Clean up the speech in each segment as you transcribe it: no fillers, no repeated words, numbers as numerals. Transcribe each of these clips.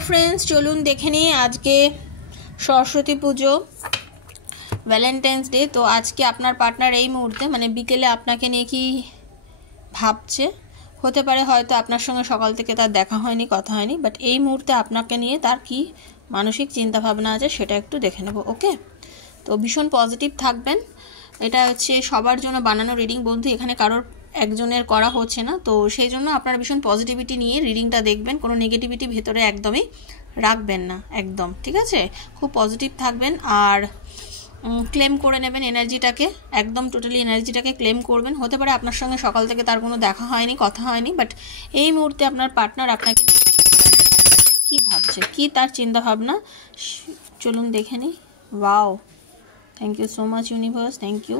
Friends चलून देखे नी आज के सरस्वती पुजो ভ্যালেন্টাইন্স ডে। তো আজকে আপনার পার্টনার এই মুহূর্তে মানে বিকেলে আপনাকে নিয়ে কি ভাবছে হতে পারে, হয়তো আপনার সঙ্গে সকাল থেকে তার দেখা হয়নি, কথা হয়নি, বাট এই মুহূর্তে আপনাকে নিয়ে তার কি মানসিক চিন্তা ভাবনা আছে সেটা একটু দেখে নেব। ওকে, তো ভীষণ পজিটিভ থাকবেন। এটা হচ্ছে সবার জন্য বানানো রিডিং বন্ধু, এখানে কারোর একজনের করা হচ্ছে না, তো সেই জন্য আপনারা ভীষণ পজিটিভিটি নিয়ে রিডিংটা দেখবেন, কোনো নেগেটিভিটি ভেতরে একদমই রাখবেন না, একদম ঠিক আছে, খুব পজিটিভ থাকবেন আর ক্লেম করে নেবেন এনার্জিটাকে, একদম টোটালি এনার্জিটাকে ক্লেম করবেন। হতে পারে আপনার সঙ্গে সকাল থেকে তার কোনো দেখা হয়নি, কথা হয়নি, বাট এই মুহূর্তে আপনার পার্টনার আপনাকে কি ভাবছে, কি তার চিন্তা ভাবনা, চলুন দেখে নিই। Wow, thank you so much universe, thank you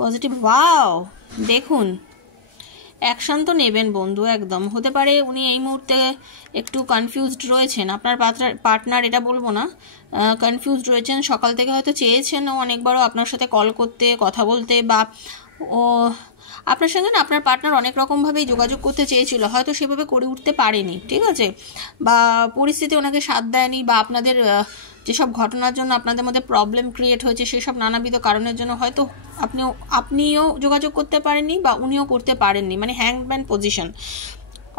positive. Wow, দেখুন অ্যাকশন তো নেবেন বন্ধু একদম। হতে পারে উনি এই মুহূর্তে একটু কনফিউজড রয়েছেন, আপনার পার্টনার এটা বলবো না, কনফিউজড রয়েছেন। সকাল থেকে হয়তো চেয়েছেন ও অনেকবারও আপনার সাথে কল করতে, কথা বলতে, বা ও আপনার সঙ্গে না আপনার পার্টনার অনেক রকমভাবেই যোগাযোগ করতে চেয়েছিল, হয়তো সেভাবে করে উঠতে পারেনি, ঠিক আছে, বা পরিস্থিতি ওনাকে সাথ দেয়নি, বা আপনাদের যেসব ঘটনার জন্য আপনাদের মধ্যে প্রবলেম ক্রিয়েট হয়েছে সেসব নানাবিধ কারণের জন্য হয়তো আপনিও যোগাযোগ করতে পারেননি বা উনিও করতে পারেননি, মানে হ্যাংম্যান পজিশন।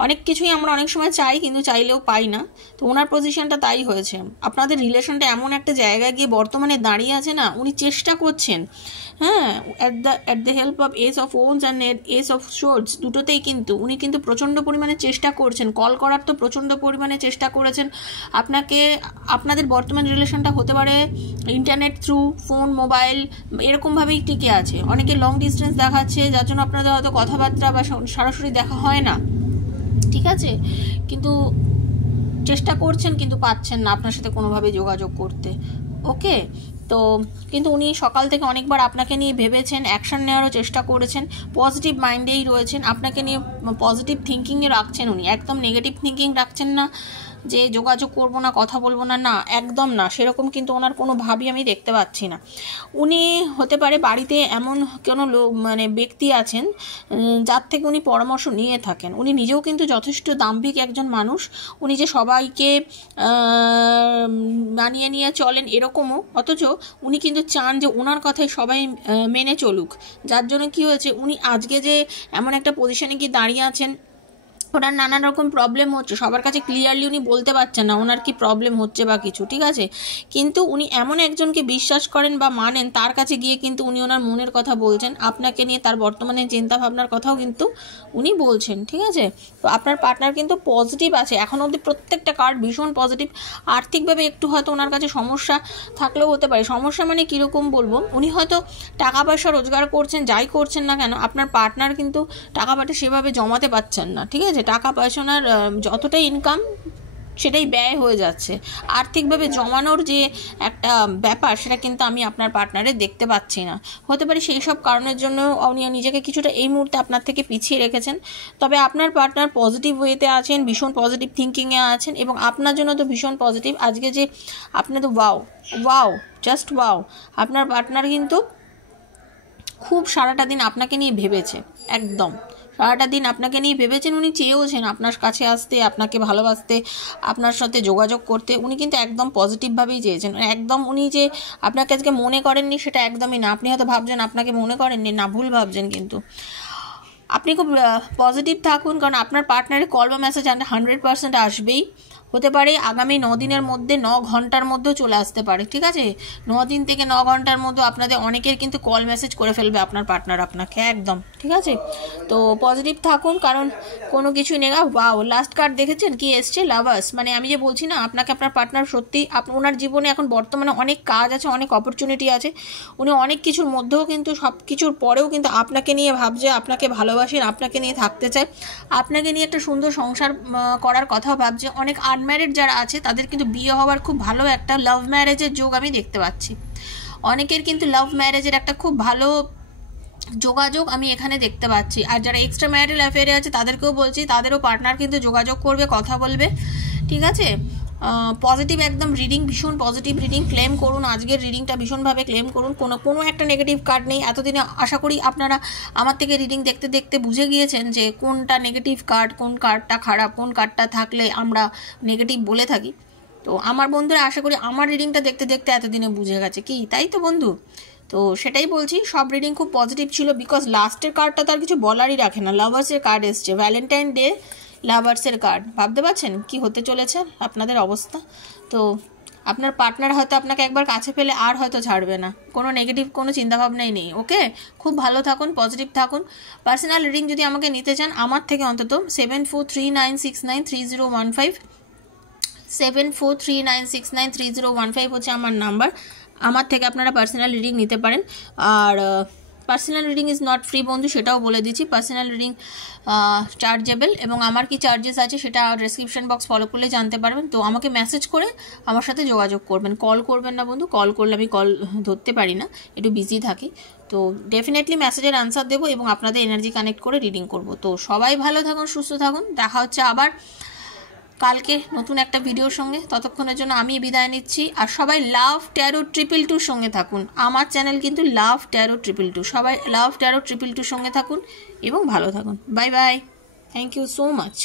অনেক কিছুই আমরা অনেক সময় চাই কিন্তু চাইলেও পাই না, তো ওনার পজিশনটা তাই হয়েছে। আপনাদের রিলেশনটা এমন একটা জায়গায় গিয়ে বর্তমানে দাঁড়িয়ে আছে না, উনি চেষ্টা করছেন, হ্যাঁ, at the help of S of wands and S of swords দুটোতেই কিন্তু উনি কিন্তু প্রচণ্ড পরিমাণে চেষ্টা করছেন, কল করার তো প্রচণ্ড পরিমাণে চেষ্টা করেছেন আপনাকে। আপনাদের বর্তমান রিলেশনটা হতে পারে ইন্টারনেট থ্রু, ফোন, মোবাইল এরকমভাবেই টিকে আছে। অনেকে লং ডিস্টেন্স দেখাচ্ছে, যার জন্য আপনাদের হয়তো কথাবার্তা বা সরাসরি দেখা হয় না, ঠিক আছে, কিন্তু চেষ্টা করছেন কিন্তু পাচ্ছেন না আপনার সাথে কোনোভাবে যোগাযোগ করতে। ওকে, তো কিন্তু উনি সকাল থেকে অনেকবার আপনাকে নিয়ে ভেবেছেন, অ্যাকশন নেওয়ারও চেষ্টা করেছেন, পজিটিভ মাইন্ডেই রয়েছেন, আপনাকে নিয়ে পজিটিভ থিঙ্কিংয়ে রাখছেন উনি, একদম নেগেটিভ থিঙ্কিং রাখছেন না যে যোগাযোগ করবো না, কথা বলবো না, না একদম না, সেরকম কিন্তু ওনার কোনো ভাবই আমি দেখতে পাচ্ছি না। উনি হতে পারে বাড়িতে এমন কোনো মানে ব্যক্তি আছেন যার থেকে উনি পরামর্শ নিয়ে থাকেন। উনি নিজেও কিন্তু যথেষ্ট দাম্ভিক একজন মানুষ, উনি যে সবাইকে মানিয়ে নিয়ে চলেন এরকমও, অথচ উনি কিন্তু চান যে ওনার কথাই সবাই মেনে চলুক, যার জন্য কি হয়েছে উনি আজকে যে এমন একটা পজিশনে গিয়ে দাঁড়িয়ে আছেন, ওনার নানান রকম প্রবলেম হচ্ছে, সবার কাছে ক্লিয়ারলি উনি বলতে পারছেন না ওনার কি প্রবলেম হচ্ছে বা কিছু, ঠিক আছে, কিন্তু উনি এমন একজনকে বিশ্বাস করেন বা মানেন, তার কাছে গিয়ে কিন্তু উনি ওনার মনের কথা বলছেন, আপনাকে নিয়ে তার বর্তমানে চিন্তা ভাবনার কথাও কিন্তু উনি বলছেন, ঠিক আছে। তো আপনার পার্টনার কিন্তু পজিটিভ আছে এখন অবধি, প্রত্যেকটা কার্ড ভীষণ পজিটিভ। আর্থিকভাবে একটু হয়তো ওনার কাছে সমস্যা থাকলেও হতে পারে, সমস্যা মানে কীরকম বলবো, উনি হয়তো টাকা পয়সা রোজগার করছেন, যাই করছেন না কেন আপনার পার্টনার কিন্তু টাকা পয়সা সেভাবে জমাতে পারছেন না, ঠিক আছে, টাকা পয়সার যতটাই ইনকাম সেটাই ব্যয় হয়ে যাচ্ছে, আর্থিকভাবে জমানোর যে একটা ব্যাপার সেটা কিন্তু আমি আপনার পার্টনারে দেখতে পাচ্ছি না। হতে পারে সেই সব কারণের জন্য উনি নিজেকে কিছুটা এই মুহূর্তে আপনার থেকে পিছিয়ে রেখেছেন, তবে আপনার পার্টনার পজিটিভ ওয়েতে আছেন, ভীষণ পজিটিভ থিঙ্কিংয়ে আছেন, এবং আপনার জন্য তো ভীষণ পজিটিভ। আজকে যে আপনি তো ওয়াও জাস্ট ওয়াও, আপনার পার্টনার কিন্তু খুব সারাটা দিন আপনাকে নিয়ে ভেবেছে, একদম সারাটা দিন আপনাকে নিয়ে ভেবেছেন, উনি চেয়েওছেন আপনার কাছে আসতে, আপনাকে ভালোবাসতে, আপনার সাথে যোগাযোগ করতে, উনি কিন্তু একদম পজিটিভভাবেই চেয়েছেন, একদম উনি যে আপনাকে আজকে মনে করেননি সেটা একদমই না। আপনি হয়তো ভাবছেন আপনাকে মনে করেননি, না ভুল ভাবছেন, কিন্তু আপনি খুব পজিটিভ থাকুন, কারণ আপনার পার্টনারের কল বা মেসেজ 100% আসবেই। হতে পারে আগামী 9 দিনের মধ্যে 9 ঘন্টার মধ্যেও চলে আসতে পারে, ঠিক আছে, 9 দিন থেকে 9 ঘন্টার মধ্যে আপনাদের অনেকের কিন্তু কল মেসেজ করে ফেলবে আপনার পার্টনার আপনাকে, একদম ঠিক আছে। তো পজিটিভ থাকুন, কারণ কোনো কিছু নেই। ওয়াও, লাস্ট কার্ড দেখেছেন কি এসছে, লাভার্স, মানে আমি যে বলছি না আপনাকে আপনার পার্টনার সত্যি ওনার জীবনে এখন বর্তমানে অনেক কাজ আছে, অনেক অপরচুনিটি আছে, উনি অনেক কিছুর মধ্যেও কিন্তু সব কিছুর পরেও কিন্তু আপনাকে নিয়ে ভাবছে, আপনাকে ভালোবাসেন, আপনাকে নিয়ে থাকতে চায়, আপনাকে নিয়ে একটা সুন্দর সংসার করার কথাও ভাবছে। অনেক আনম্যারিড যারা আছে তাদের কিন্তু বিয়ে হওয়ার খুব ভালো একটা লাভ ম্যারেজের যোগ আমি দেখতে পাচ্ছি, অনেকের কিন্তু লাভ ম্যারেজের একটা খুব ভালো যোগাযোগ আমি এখানে দেখতে পাচ্ছি। আর যারা এক্সট্রা ম্যারিটাল অ্যাফেয়ারে আছে তাদেরকেও বলছি, তাদেরও পার্টনার কিন্তু যোগাযোগ করবে, কথা বলবে, ঠিক আছে। পজিটিভ একদম রিডিং, ভীষণ পজিটিভ রিডিং ক্লেম করুন। আজকের রিডিংটা ভীষণভাবে ক্লেম করুন। কোনো একটা নেগেটিভ কার্ড নেই। এতদিনে আশা করি আপনারা আমার থেকে রিডিং দেখতে দেখতে বুঝে গিয়েছেন যে কোনটা নেগেটিভ কার্ড, কোন কার্ডটা খারাপ, কোন কার্ডটা থাকলে আমরা নেগেটিভ বলে থাকি। তো আমার বন্ধুরা আশা করি আমার রিডিংটা দেখতে দেখতে এতদিনে বুঝে গেছে, কি তাই তো বন্ধু? তো সেটাই বলছি, সব রিডিং খুব পজিটিভ ছিল, বিকজ লাস্টের কার্ডটা তার কিছু বলারই রাখে না। লাভার্সের কার্ড এসছে, ভ্যালেন্টাইন ডে লাভার্সের কার্ড। ভাবতে পারছেন কি হতে চলেছে আপনাদের অবস্থা? তো আপনার পার্টনার হয়তো আপনাকে একবার কাছে পেলে আর হয়তো ছাড়বে না, কোনো নেগেটিভ কোনো চিন্তাভাবনাই নেই। ওকে, খুব ভালো থাকুন, পজিটিভ থাকুন। পার্সোনাল রিডিং যদি আমাকে নিতে চান আমার থেকে অন্তত 7439693015 7439693015 হচ্ছে আমার নাম্বার। আমার থেকে আপনারা পার্সোনাল রিডিং নিতে পারেন। আর personal reading is not free বন্ধু, সেটাও বলে দিচ্ছি। পার্সোনাল রিডিং চার্জেবল, এবং আমার কি চার্জেস আছে সেটা ডেসক্রিপশন বক্স ফলো করলে জানতে পারবেন। তো আমাকে মেসেজ করে আমার সাথে যোগাযোগ করবেন, কল করবেন না বন্ধু। কল করলে আমি কল ধরতে পারি না, একটু বিজি থাকি। তো ডেফিনেটলি মেসেজের আনসার দেবো এবং আপনাদের এনার্জি কানেক্ট করে রিডিং করব। তো সবাই ভালো থাকুন, সুস্থ থাকুন, দেখা হচ্ছে আবার কালকে নতুন একটা ভিডিওর সঙ্গে। ততক্ষণের জন্য আমি বিদায় নিচ্ছি। আর সবাই লাভ ট্যারো 222 সঙ্গে থাকুন। আমার চ্যানেল কিন্তু লাভ ট্যারো 222, সবাই লাভ ট্যারো 222 সঙ্গে থাকুন এবং ভালো থাকুন। Bye bye, thank you so much.